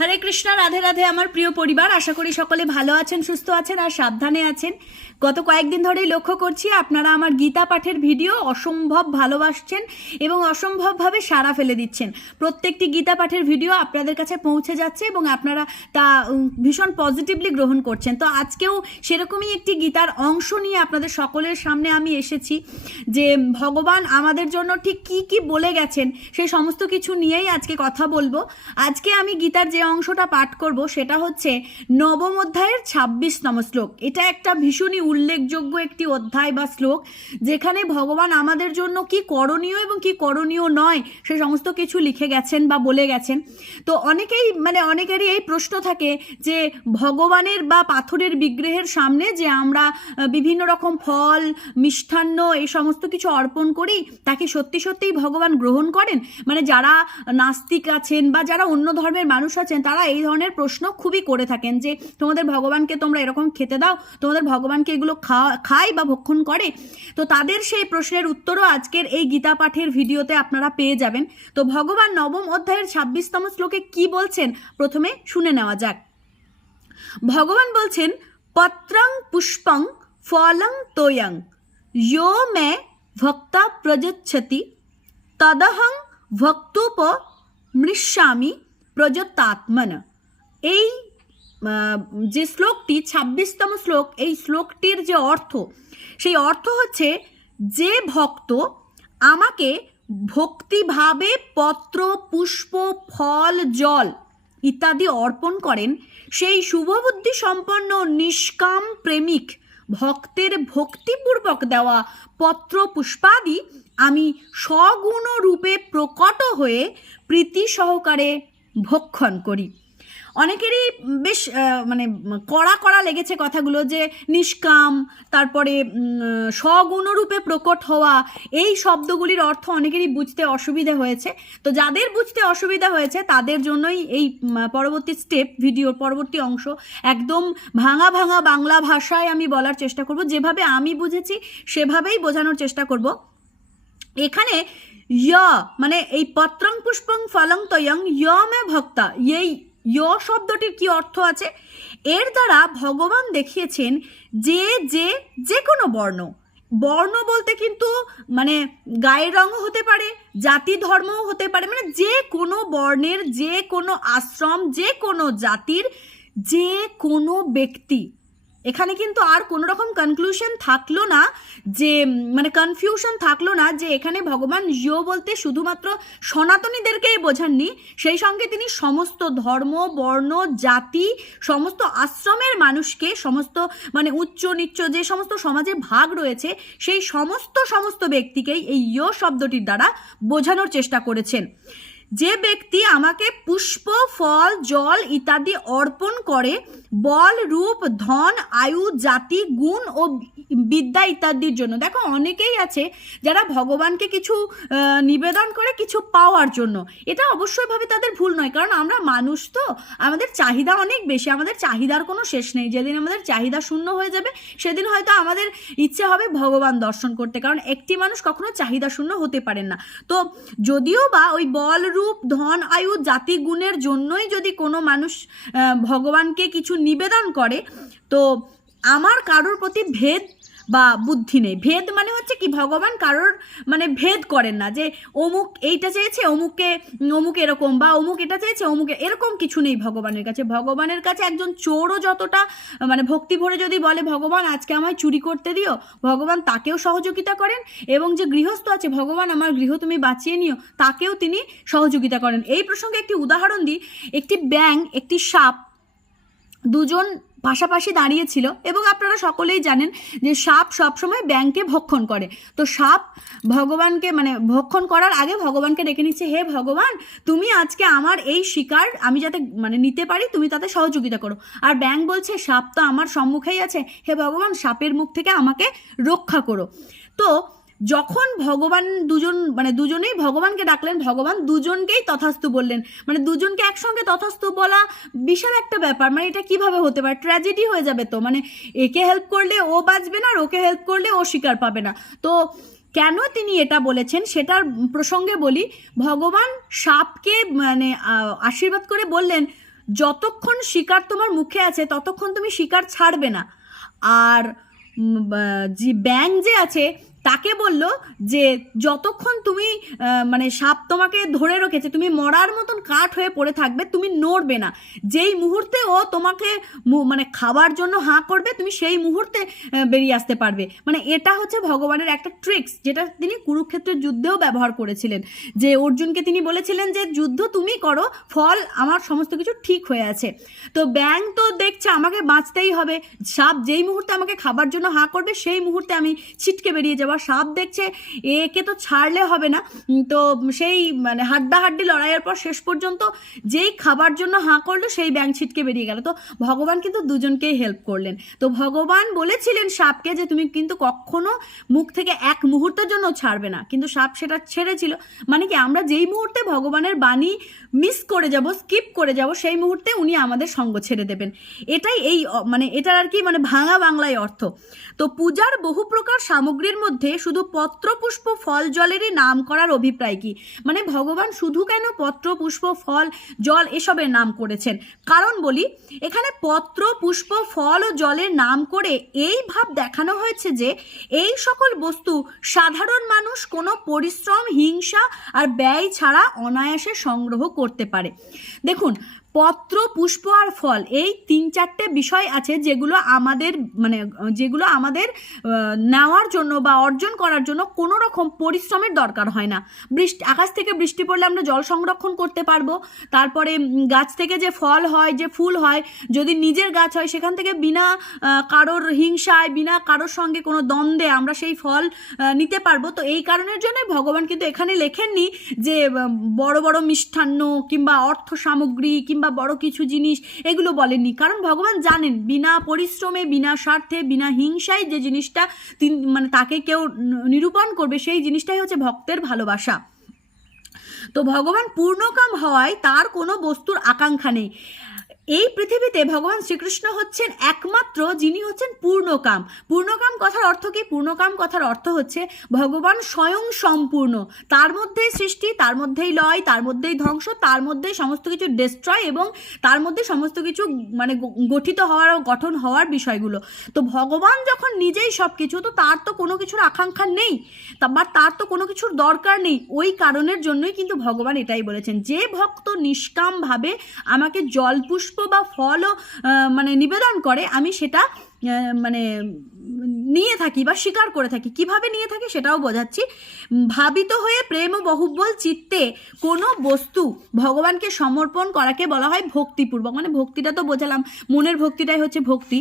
হরে কৃষ্ণ, রাধে রাধে আমার প্রিয় পরিবার। আশা করি সকলে ভালো আছেন, সুস্থ আছেন আর সাবধানে আছেন। গত কয়েকদিন ধরেই লক্ষ্য করছি আপনারা আমার গীতা পাঠের ভিডিও অসম্ভব ভালোবাসছেন এবং অসম্ভবভাবে সাড়া ফেলে দিচ্ছেন। প্রত্যেকটি গীতা পাঠের ভিডিও আপনাদের কাছে পৌঁছে যাচ্ছে এবং আপনারা তা ভীষণ পজিটিভলি গ্রহণ করছেন। তো আজকেও সেরকমই একটি গীতার অংশ নিয়ে আপনাদের সকলের সামনে আমি এসেছি যে, ভগবান আমাদের জন্য ঠিক কি কি বলে গেছেন সেই সমস্ত কিছু নিয়েই আজকে কথা বলব। আজকে আমি গীতার যে অংশটা পাঠ করব, সেটা হচ্ছে নবম অধ্যায়ের ছাব্বিশতম শ্লোক। এটা একটা ভীষণই উল্লেখযোগ্য একটি অধ্যায় বা শ্লোক, যেখানে ভগবান আমাদের জন্য কি করণীয় এবং কি করণীয় নয় সে সমস্ত কিছু লিখে গেছেন বা বলে গেছেন। তো অনেকেই মানে অনেকেরই এই প্রশ্ন থাকে যে ভগবানের বা পাথরের বিগ্রহের সামনে যে আমরা বিভিন্ন রকম ফল, মিষ্টান্ন এই সমস্ত কিছু অর্পণ করি তাকে সত্যি সত্যিই ভগবান গ্রহণ করেন? মানে যারা নাস্তিক আছেন বা যারা অন্য ধর্মের মানুষ আছেন তারা এই ধরনের প্রশ্ন খুবই করে থাকেন যে, তোমাদের ভগবানকে তোমরা এরকম খেতে দাও, তোমাদের ভগবানকে এগুলো খাওয়া খায় বা ভক্ষণ করে। তো তাদের সেই প্রশ্নের উত্তরও আজকের এই গীতা পাঠের ভিডিওতে আপনারা পেয়ে যাবেন। তো ভগবান নবম অধ্যায়ের ছাব্বিশতম শ্লোকে কি বলছেন? প্রথমে শুনে নেওয়া যাক। ভগবান বলছেন, পত্রং পুষ্পং ফলং তোয়ং ইয়ো মে ভক্তা প্রযচ্ছতি তদহং ভক্তোপ মৃষ্যামি প্রযত্তাত্মন এই যে শ্লোকটি, ছাব্বিশতম শ্লোক, এই শ্লোকটির যে অর্থ, সেই অর্থ হচ্ছে, যে ভক্ত আমাকে ভক্তিভাবে পত্র, পুষ্প, ফল, জল ইত্যাদি অর্পণ করেন, সেই শুভবুদ্ধি সম্পন্ন নিষ্কাম প্রেমিক ভক্তের ভক্তিপূর্বক দেওয়া পত্র, পুষ্পাদি আমি সগুণ রূপে প্রকট হয়ে প্রীতি সহকারে ভক্ষণ করি। অনেকেরই বেশ মানে কড়া কড়া লেগেছে কথাগুলো যে নিষ্কাম তারপরে উম, সগুণরূপে প্রকট হওয়া এই শব্দগুলির অর্থ অনেকেরই বুঝতে অসুবিধা হয়েছে। তো যাদের বুঝতে অসুবিধা হয়েছে তাদের জন্যই এই পরবর্তী স্টেপ ভিডিওর পরবর্তী অংশ একদম ভাঙা ভাঙা বাংলা ভাষায় আমি বলার চেষ্টা করব। যেভাবে আমি বুঝেছি সেভাবেই বোঝানোর চেষ্টা করব। এখানে য় মানে এই পত্রং পুষ্পং ফলং তয়ং য় মে ভক্তা। এই য় শব্দটির কি অর্থ আছে? এর দ্বারা ভগবান দেখিয়েছেন যে যে যে কোনো বর্ণ। বর্ণ বলতে কিন্তু মানে গায়ের রঙও হতে পারে, জাতি ধর্মও হতে পারে মানে যে কোনো বর্ণের, যে কোনো আশ্রম, যে কোনো জাতির, যে কোনো ব্যক্তি। এখানে কিন্তু আর কোনো রকম কনক্লুশন থাকল না যে মানে কনফিউশন থাকল না যে এখানে ভগবান জিও বলতে শুধুমাত্র সনাতনীদেরকেই বোঝাননি, সেই সঙ্গে তিনি সমস্ত ধর্ম, বর্ণ, জাতি, সমস্ত আশ্রমের মানুষকে, সমস্ত মানে উচ্চ, নিচ্চ যে সমস্ত সমাজে ভাগ রয়েছে, সেই সমস্ত সমস্ত ব্যক্তিকেই এই ইয় শব্দটির দ্বারা বোঝানোর চেষ্টা করেছেন। যে ব্যক্তি আমাকে পুষ্প, ফল, জল ইত্যাদি অর্পণ করে, বল, রূপ, ধন, আয়ু, জাতি, গুণ ও বিদ্যা ইত্যাদির জন্য। দেখো, অনেকেই আছে যারা ভগবানকে কিছু নিবেদন করে কিছু পাওয়ার জন্য। এটা অবশ্যইভাবে তাদের ভুল নয়, কারণ আমরা মানুষ তো। আমাদের চাহিদা অনেক বেশি, আমাদের চাহিদার কোনো শেষ নেই। যেদিন আমাদের চাহিদা শূন্য হয়ে যাবে, সেদিন হয়তো আমাদের ইচ্ছে হবে ভগবান দর্শন করতে, কারণ একটি মানুষ কখনো চাহিদা শূন্য হতে পারেন না। তো যদিও বা ওই বল, রূপ ধন, আয়ু, জাতি গুণের জন্যই যদি কোনো মানুষ ভগবানকে কিছু নিবেদন করে, তো আমার কারোর প্রতি ভেদ বা বুদ্ধি নেই। ভেদ মানে হচ্ছে কি, ভগবান কারোর মানে ভেদ করেন না যে অমুক এইটা চেয়েছে, অমুককে, অমুক এরকম বা অমুক এটা চেয়েছে, অমুক এরকম কিছু নেই ভগবানের কাছে। ভগবানের কাছে একজন চোরও যতটা মানে ভক্তি ভরে যদি বলে, ভগবান, আজকে আমায় চুরি করতে দিও। ভগবান তাকেও সহযোগিতা করেন এবং যে গৃহস্থ আছে, ভগবান, আমার গৃহ তুমি বাঁচিয়ে নিও। তাকেও তিনি সহযোগিতা করেন। এই প্রসঙ্গে একটি উদাহরণ দিই। একটি ব্যাং একটি সাপ, দুজন পাশাপাশি দাঁড়িয়েছিল এবং আপনারা সকলেই জানেন যে সাপ সবসময় ব্যাংকে ভক্ষণ করে। তো সাপ ভগবানকে মানে ভক্ষণ করার আগে ভগবানকে ডেকে নিচ্ছে, হে ভগবান, তুমি আজকে আমার এই শিকার, আমি যাতে মানে নিতে পারি, তুমি তাতে সহযোগিতা করো। আর ব্যাংক বলছে, সাপ তো আমার সম্মুখেই আছে। হে ভগবান, সাপের মুখ থেকে আমাকে রক্ষা করো। তো যখন ভগবান দুজন মানে দুজনেই ভগবানকে ডাকলেন, ভগবান দুজনকেই তথাস্তু বললেন। মানে দুজনকে একসঙ্গে তথাস্তু বলা বিশাল একটা ব্যাপার। মানে এটা কীভাবে হতে পারে? ট্র্যাজেডি হয়ে যাবে তো। মানে একে হেল্প করলে ও বাঁচবে না, আর ওকে হেল্প করলে ও শিকার পাবে না। তো কেন তিনি এটা বলেছেন সেটার প্রসঙ্গে বলি, ভগবান সাপকে মানে আশীর্বাদ করে বললেন, যতক্ষণ শিকার তোমার মুখে আছে, ততক্ষণ তুমি শিকার ছাড়বে না। আর যে ব্যাং যে আছে তাকে বলল যে, যতক্ষণ তুমি মানে সাপ তোমাকে ধরে রেখেছে, তুমি মরার মতন কাঠ হয়ে পড়ে থাকবে, তুমি নড়বে না। যেই মুহূর্তে ও তোমাকে মানে খাবার জন্য হাঁ করবে, তুমি সেই মুহূর্তে বেরিয়ে আসতে পারবে। মানে এটা হচ্ছে ভগবানের একটা ট্রিক্স, যেটা তিনি কুরুক্ষেত্রের যুদ্ধেও ব্যবহার করেছিলেন। যে অর্জুনকে তিনি বলেছিলেন যে, যুদ্ধ তুমি করো, ফল, আমার সমস্ত কিছু ঠিক হয়ে আছে। তো ব্যাং তো দেখছে, আমাকে বাঁচতেই হবে। সাপ যেই মুহূর্তে আমাকে খাবার জন্য হাঁ করবে, সেই মুহূর্তে আমি ছিটকে বেরিয়ে যাব আর সাপ দেখছে, একে তো ছাড়লে হবে না। তো সেই মানে হাড্ডাহাড্ডি লড়াইয়ের পর শেষ পর্যন্ত যেই খাবার জন্য হাঁ করল, সেই ব্যাং ছিটকে বেরিয়ে গেল। তো ভগবান কিন্তু দুজনকেই হেল্প করলেন। তো ভগবান বলেছিলেন সাপকে যে, তুমি কিন্তু কখনো মুখ থেকে এক মুহূর্তের জন্য ছাড়বে না। কিন্তু সাপ সেটা ছেড়েছিল। মানে কি, আমরা যেই মুহূর্তে ভগবানের বাণী মিস করে যাব স্কিপ করে যাব, সেই মুহূর্তে উনি আমাদের সঙ্গ ছেড়ে দেবেন। এটাই এই মানে এটার আর কি মানে ভাঙা বাংলায় অর্থ। তো পূজার বহু প্রকার সামগ্রীর মধ্যে শুধু পত্র পুষ্প ফল জলেরই নাম করার অভিপ্রায় কি? মানে ভগবান শুধু কেন পত্র পুষ্প ফল, জল এসবের নাম করেছেন? কারণ বলি, এখানে পত্র পুষ্প ফল ও জলের নাম করে এই ভাব দেখানো হয়েছে যে, এই সকল বস্তু সাধারণ মানুষ কোনো পরিশ্রম, হিংসা আর ব্যয় ছাড়া অনায়াসে সংগ্রহ করতে পারে। দেখুন পত্র, পুষ্প আর ফল, এই তিন চারটে বিষয় আছে যেগুলো আমাদের মানে যেগুলো আমাদের নেওয়ার জন্য বা অর্জন করার জন্য কোনো রকম পরিশ্রমের দরকার হয় না। বৃষ্টি, আকাশ থেকে বৃষ্টি পড়লে আমরা জল সংরক্ষণ করতে পারব। তারপরে গাছ থেকে যে ফল হয়, যে ফুল হয়, যদি নিজের গাছ হয়, সেখান থেকে বিনা কারোর হিংসায়, বিনা কারোর সঙ্গে কোনো দ্বন্দ্বে আমরা সেই ফল নিতে পারব। তো এই কারণের জন্যই ভগবান কিন্তু এখানে লেখেননি যে বড় বড় মিষ্টান্ন কিংবা অর্থ সামগ্রী কিংবা বড় কিছু জিনিস, এগুলো বলেননি। কারণ ভগবান জানেন, বিনা পরিশ্রমে, বিনা স্বার্থে, বিনা হিংসায় যে জিনিসটা মানে তাকে কেউ নিরূপণ করবে, সেই জিনিসটাই হচ্ছে ভক্তের ভালোবাসা। তো ভগবান পূর্ণকাম হওয়ায় তার কোনো বস্তুর আকাঙ্ক্ষা নেই। এই পৃথিবীতে ভগবান শ্রীকৃষ্ণ হচ্ছেন একমাত্র যিনি হচ্ছেন পূর্ণকাম। পূর্ণকাম কথার অর্থ কি? পূর্ণকাম কথার অর্থ হচ্ছে ভগবান স্বয়ং সম্পূর্ণ। তার মধ্যেই সৃষ্টি, তার মধ্যেই লয়, তার মধ্যেই ধ্বংস, তার মধ্যেই সমস্ত কিছু ডেস্ট্রয় এবং তার মধ্যে সমস্ত কিছু মানে গঠিত হওয়ার গঠন হওয়ার বিষয়গুলো। তো ভগবান যখন নিজেই সব কিছু তো তার তো কোনো কিছুর আকাঙ্ক্ষা নেই। বা তার তো কোনো কিছুর দরকার নেই। ওই কারণের জন্যই কিন্তু ভগবান এটাই বলেছেন, যে ভক্ত নিষ্কামভাবে আমাকে জল পুষ্প বা ফলও মানে নিবেদন করে, আমি সেটা মানে নিয়ে থাকি বা স্বীকার করে থাকি। কীভাবে নিয়ে থাকি সেটাও বোঝাচ্ছি। ভাবিত হয়ে প্রেম ও বহুবল চিত্তে কোনো বস্তু ভগবানকে সমর্পণ করাকে বলা হয় ভক্তিপূর্বক। মানে ভক্তিটা তো বোঝালাম, মনের ভক্তিটাই হচ্ছে ভক্তি।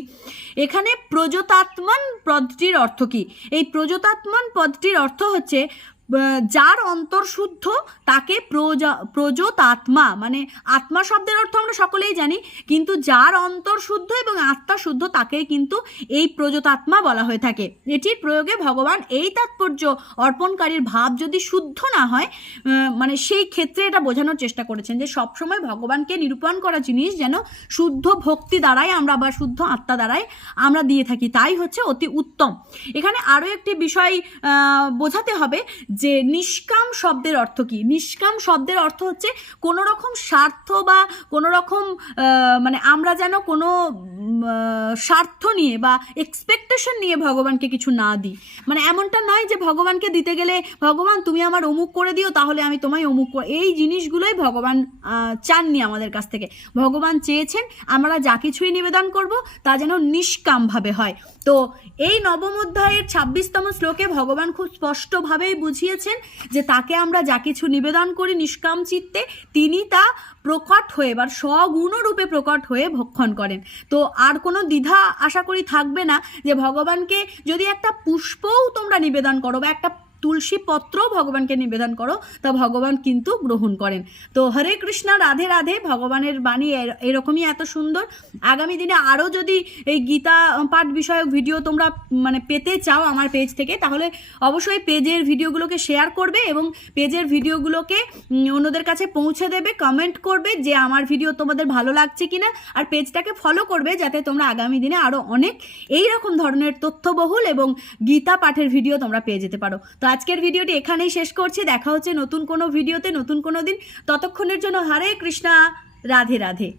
এখানে প্রজতাত্মান পদটির অর্থ কি? এই প্রজতাত্মান পদটির অর্থ হচ্ছে যার অন্তর শুদ্ধ, তাকে প্রজা প্রজতাত্মা মানে আত্মা শব্দের অর্থ আমরা সকলেই জানি, কিন্তু যার অন্তর শুদ্ধ এবং আত্মা শুদ্ধ, তাকেই কিন্তু এই প্রজতাত্মা বলা হয়ে থাকে। এটির প্রয়োগে ভগবান এই তাৎপর্য অর্পণকারীর ভাব যদি শুদ্ধ না হয় মানে সেই ক্ষেত্রে এটা বোঝানোর চেষ্টা করেছেন যে সবসময় ভগবানকে নিরূপণ করা জিনিস যেন শুদ্ধ ভক্তি দ্বারাই আমরা বা শুদ্ধ আত্মা দ্বারাই আমরা দিয়ে থাকি, তাই হচ্ছে অতি উত্তম। এখানে আরও একটি বিষয় বোঝাতে হবে যে নিষ্কাম শব্দের অর্থ কি? নিষ্কাম শব্দের অর্থ হচ্ছে কোনো রকম স্বার্থ বা কোনো রকম মানে আমরা যেন কোনো স্বার্থ নিয়ে বা এক্সপেকটেশন নিয়ে ভগবানকে কিছু না দিই। মানে এমনটা নয় যে ভগবানকে দিতে গেলে, ভগবান, তুমি আমার অমুক করে দিও, তাহলে আমি তোমায় অমুক এই জিনিসগুলোই ভগবান চাননি আমাদের কাছ থেকে। ভগবান চেয়েছেন, আমরা যা কিছুই নিবেদন করব, তা যেন নিষ্কামভাবে হয়। তো এই নবম অধ্যায়ের ছাব্বিশতম শ্লোকে ভগবান খুব স্পষ্টভাবেই বুঝিয়েছেন যে তাকে আমরা যা কিছু নিবেদন করি নিষ্কাম চিত্তে, তিনি তা প্রকট হয়ে বা স্বগুণরূপে প্রকট হয়ে ভক্ষণ করেন। তো আর কোনো দ্বিধা আশা করি থাকবে না যে ভগবানকে যদি একটা পুষ্পও তোমরা নিবেদন করো বা একটা তুলসী পত্রও ভগবানকে নিবেদন করো, তা ভগবান কিন্তু গ্রহণ করেন। তো হরে কৃষ্ণ, রাধে রাধে, ভগবানের বাণী এর- এরকমই এত সুন্দর। আগামী দিনে আরও যদি এই গীতা পাঠ বিষয়ক ভিডিও তোমরা মানে পেতে চাও আমার পেজ থেকে, তাহলে অবশ্যই পেজের ভিডিওগুলোকে শেয়ার করবে এবং পেজের ভিডিওগুলোকে অন্যদের কাছে পৌঁছে দেবে, কমেন্ট করবে যে আমার ভিডিও তোমাদের ভালো লাগছে কিনা, আর পেজটাকে ফলো করবে যাতে তোমরা আগামী দিনে আরও অনেক এই রকম ধরনের তথ্যবহুল এবং গীতা পাঠের ভিডিও তোমরা পেয়ে যেতে পারো। তো আজকের ভিডিওটি এখানেই শেষ করছি। দেখা হচ্ছে নতুন কোনো ভিডিওতে, নতুন কোনো দিন। ততক্ষণের জন্য হরে কৃষ্ণা, রাধে রাধে।